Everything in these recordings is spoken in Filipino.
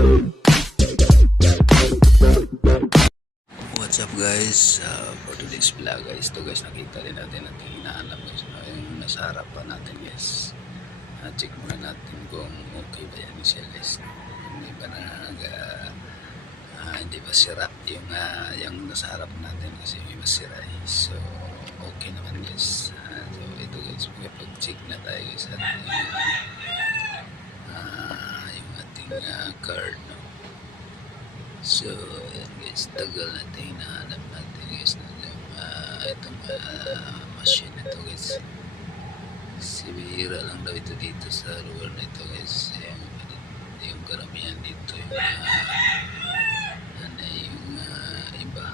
What's up guys, for today's vlog guys, ito guys nakita rin natin at hinahanap guys, yung nasa harapan natin guys. Check muna natin kung okay ba yan siya guys, hindi ba hindi ba sira yung nasa harap natin kasi may masira so okay naman guys. So ito guys, magpag-check na tayo guys at yung ating card, no? So yan guys, tagal natin hinahanap natin guys itong machine na ito guys. Sibira lang daw ito dito sa lugar na ito guys. Yung karamihan dito yung iba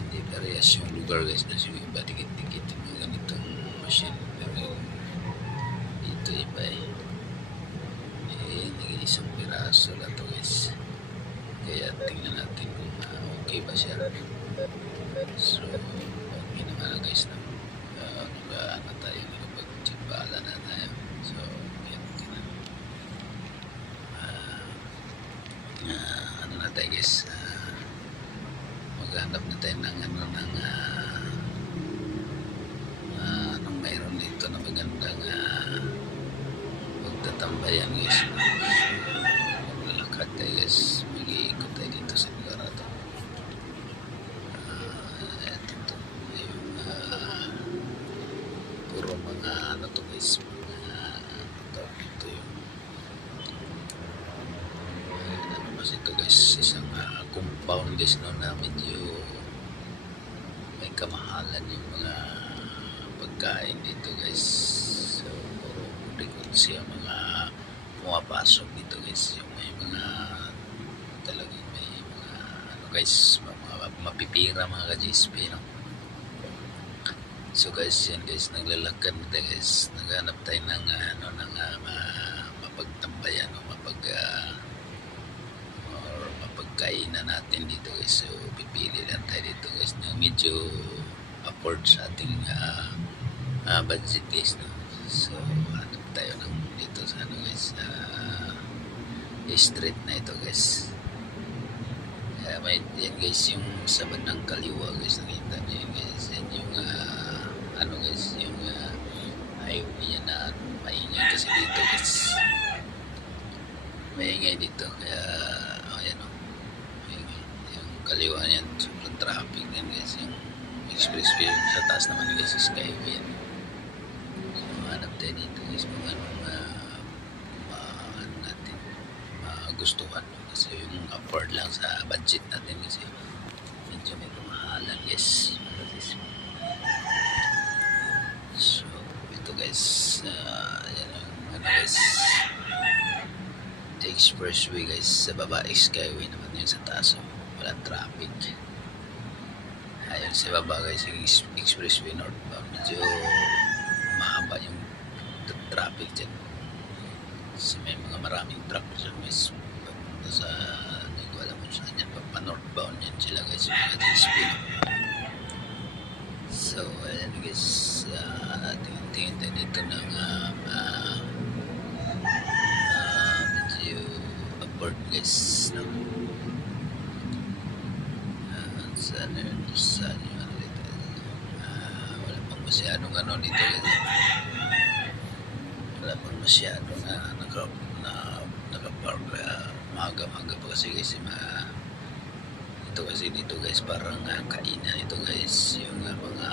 hindi parehas yung lugar guys, kasi yung iba dikit-dikit yung mga ganitong machine, pero dito iba nag-iisang piraso lang to guys, kaya tingnan natin kung okay ba siya. So okay naman lang guys, na ano tayo, nakapag-check bahala na tayo. So yan, ano na tayo guys, maghanap na tayo ng anong mayroon dito na magandang pagtatambayan guys. Maglalakad tayo guys, mag-iikot tayo dito sa lugar na ito. Ito yung puro mga ano to guys, ito yung ano mas ito guys, isang compound guys, no, na medyo may kamahalan yung mga pagkain dito guys. So puro likod siya mga pumapasok dito guys, yung may mga talagang may mga ano guys, mga mapipira mga ka-GSP, no? So guys, yan guys, naglalakad tayo guys, naghanap tayo ng mapagtambayan o mapagkainan natin dito guys. So pipili lang tayo dito guys na medyo afford sa ating budget guys, no? So hanap tayo ng dito sa ano guys, street na ito guys. May yan guys, yung sa bandang kaliwa guys, nakita nyo yun guys, yan yung ano guys, yung highway yan na maingay kasi dito guys, maingay dito, kaya ayan o, yung kaliwa yan, sobrang traffic yan guys. Yung expressway sa taas naman guys, skyway yan. So hanap tayo dito guys kung anong natin magustuhan, kasi yung afford lang sa budget natin kasi medyo may kamahalan guys. So ito guys, yan ang ano guys, the expressway guys, sa baba skyway naman yun, sa taas walang traffic. Ayun sa baba guys, yung expressway northbound, medyo mahaba yung traffic dyan, kasi may mga maraming truck dyan guys, papunta sa hindi ko alam kung saan yan, pa northbound yan sila guys, mga speed. So ayan guys, tingin tayo dito ng medyo afford guys, no? Saan yun dito, wala pang masyadong ano dito guys, wala pang masyadong nakapark, maaga-maaga pa kasi guys, ito kasi dito guys, parang kainan ito guys, yung mga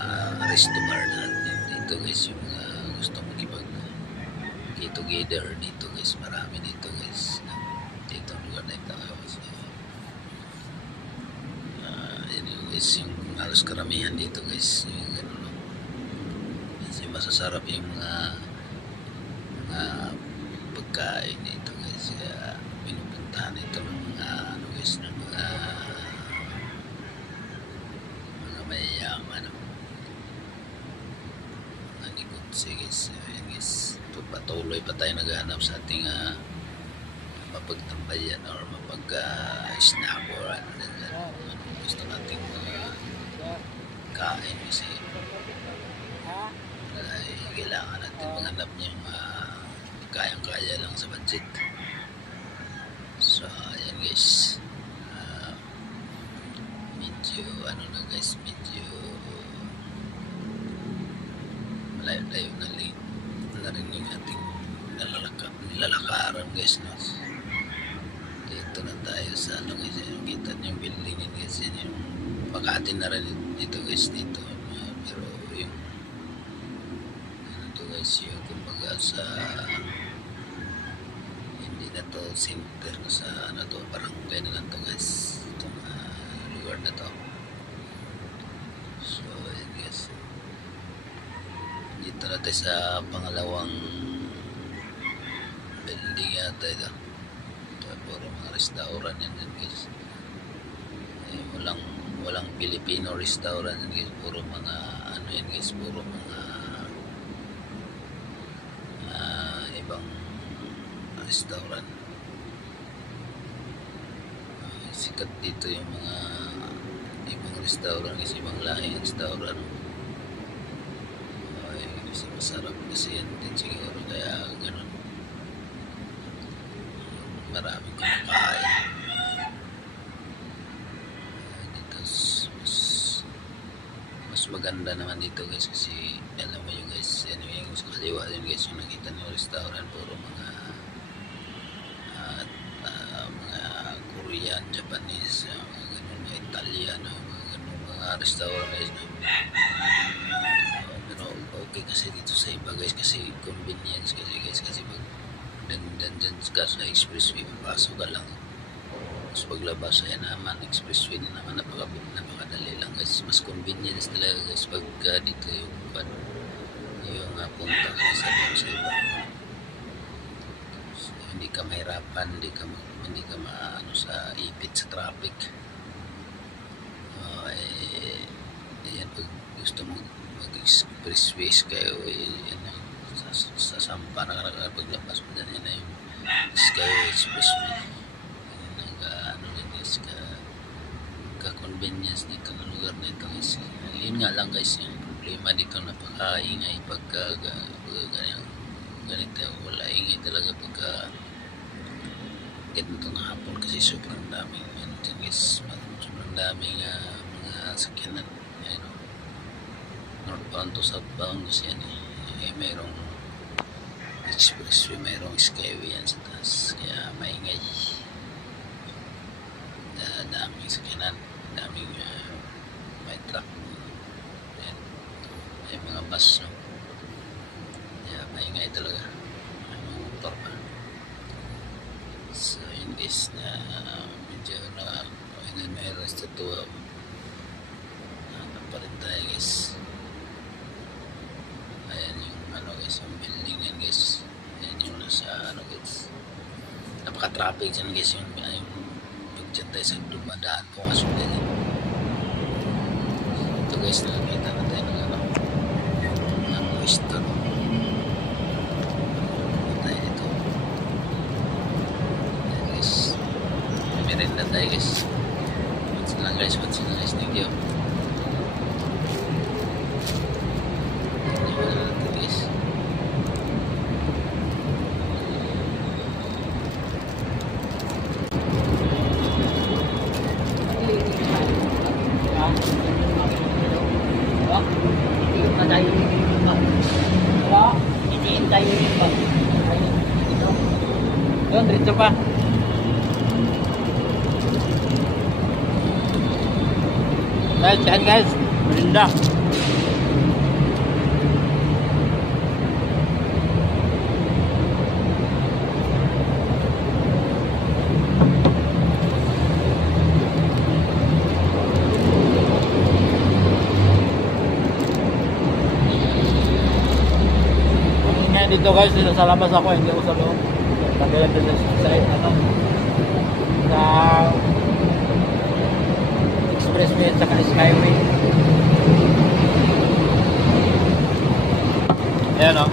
resto bar natin dito guys, yung mga gusto magkipag get together dito guys, marami dito guys, dito lugar na ito. So yan guys, yung halos karamihan dito guys, yung gano'n, no? Kasi masasarap yung mga pagkain dito guys, kaya pinupuntahan ito ng mga ano guys, ng mga mayayaman, mga negosyo guys. Ayan guys, patuloy pa tayo naghahanap sa ating mapagtambayan or mapag-snack or ano gusto nating kain kasi kailangan natin maghanap niya kayang-kaya lang sa budget. So ayan guys, medyo ano na guys, medyo malayo-layo na rin yung ating nilalakaran guys, no? Dito na tayo sa ano guys, kita niyo yung building yun guys, yun yung Makati na rin dito guys, dito. Pero yung ano to guys, yung kumbaga sa hindi na to center, sa ano to, barangay na lang to guys, itong lugar na to. So yun guys, dito na tayo sa pangalawang building yata ito. Puro mga restaurant yan din guys. Walang Filipino restaurant yan guys. Puro mga ano yan guys. Puro mga ibang restaurant. Sikat dito yung mga ibang restaurant guys. Ibang lahing restaurant. Kasi masarap kasi yan din siguro. Kaya ganun. Maraming kumakain. Dito mas maganda naman dito guys, kasi alam mo yung guys, ano yung sa kaliwa yun guys, yung nakita niyo restaurant, puro mga Korean, Japanese, mga ganun, mga Italian, mga ganun, mga restaurant guys, no? Pero okay kasi dito sa iba guys, kasi convenience kasi pag dyan ka sa expressway, papasok ka lang, tapos paglabas ay naman expressway na naman, napakadali lang guys. Mas convenience talaga guys pagka dito yung punta ka sa iba. So, hindi ka mahirapan, hindi ka maano sa ipit sa traffic. Ayan, pag gusto mo mag-expressways kayo, sa sampa na paglabas mo dyan, yun na yung Skyway Expressway. Ano din guys, ka-convenience dito ng lugar na ito guys. Yun nga lang guys, yung problema dito, napakaingay pagka ganito, wala ingay talaga pagka ganito ng hapon, kasi sobrang daming ano dyan guys, sobrang daming mga sakyanan, northbound to southbound kasi yan mayroong expressway, mayroong skyway yan sa taas, kaya maingay. Daming sakyanan, daming may truck, may mga bus, no? Kaya maingay talaga, may mga motor pa. So yun guys, na medyo may rest to ano pa rin tayo guys. Ayan yung ano guys, yung building yan guys. Ayan yung nasa ano guys, napaka-traffic dyan guys, yung pagdyan tayo sa dumadaan po kasok din. Ito guys, nakakita na tayo ng ano, ng oyster. Tayo dito. Ayan guys, merienda tayo guys. What's lang guys, thank you. Yun, diretso pa. Guys, yan guys, merinda. Dito guys, dito sa labas ako, hindi ako sa loob. Tagalan din sa ano, sa expressway at saka skyway. Ayan o.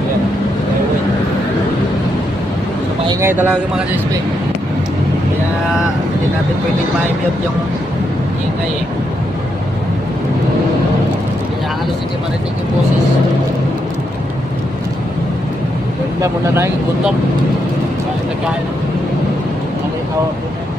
Ayan, skyway. So maingay talaga mga suspect. Kaya hindi natin pwedeng ma-mute yung ingay eh. muna na yung gutom. Kain na kain. Ano yung hawak ko na.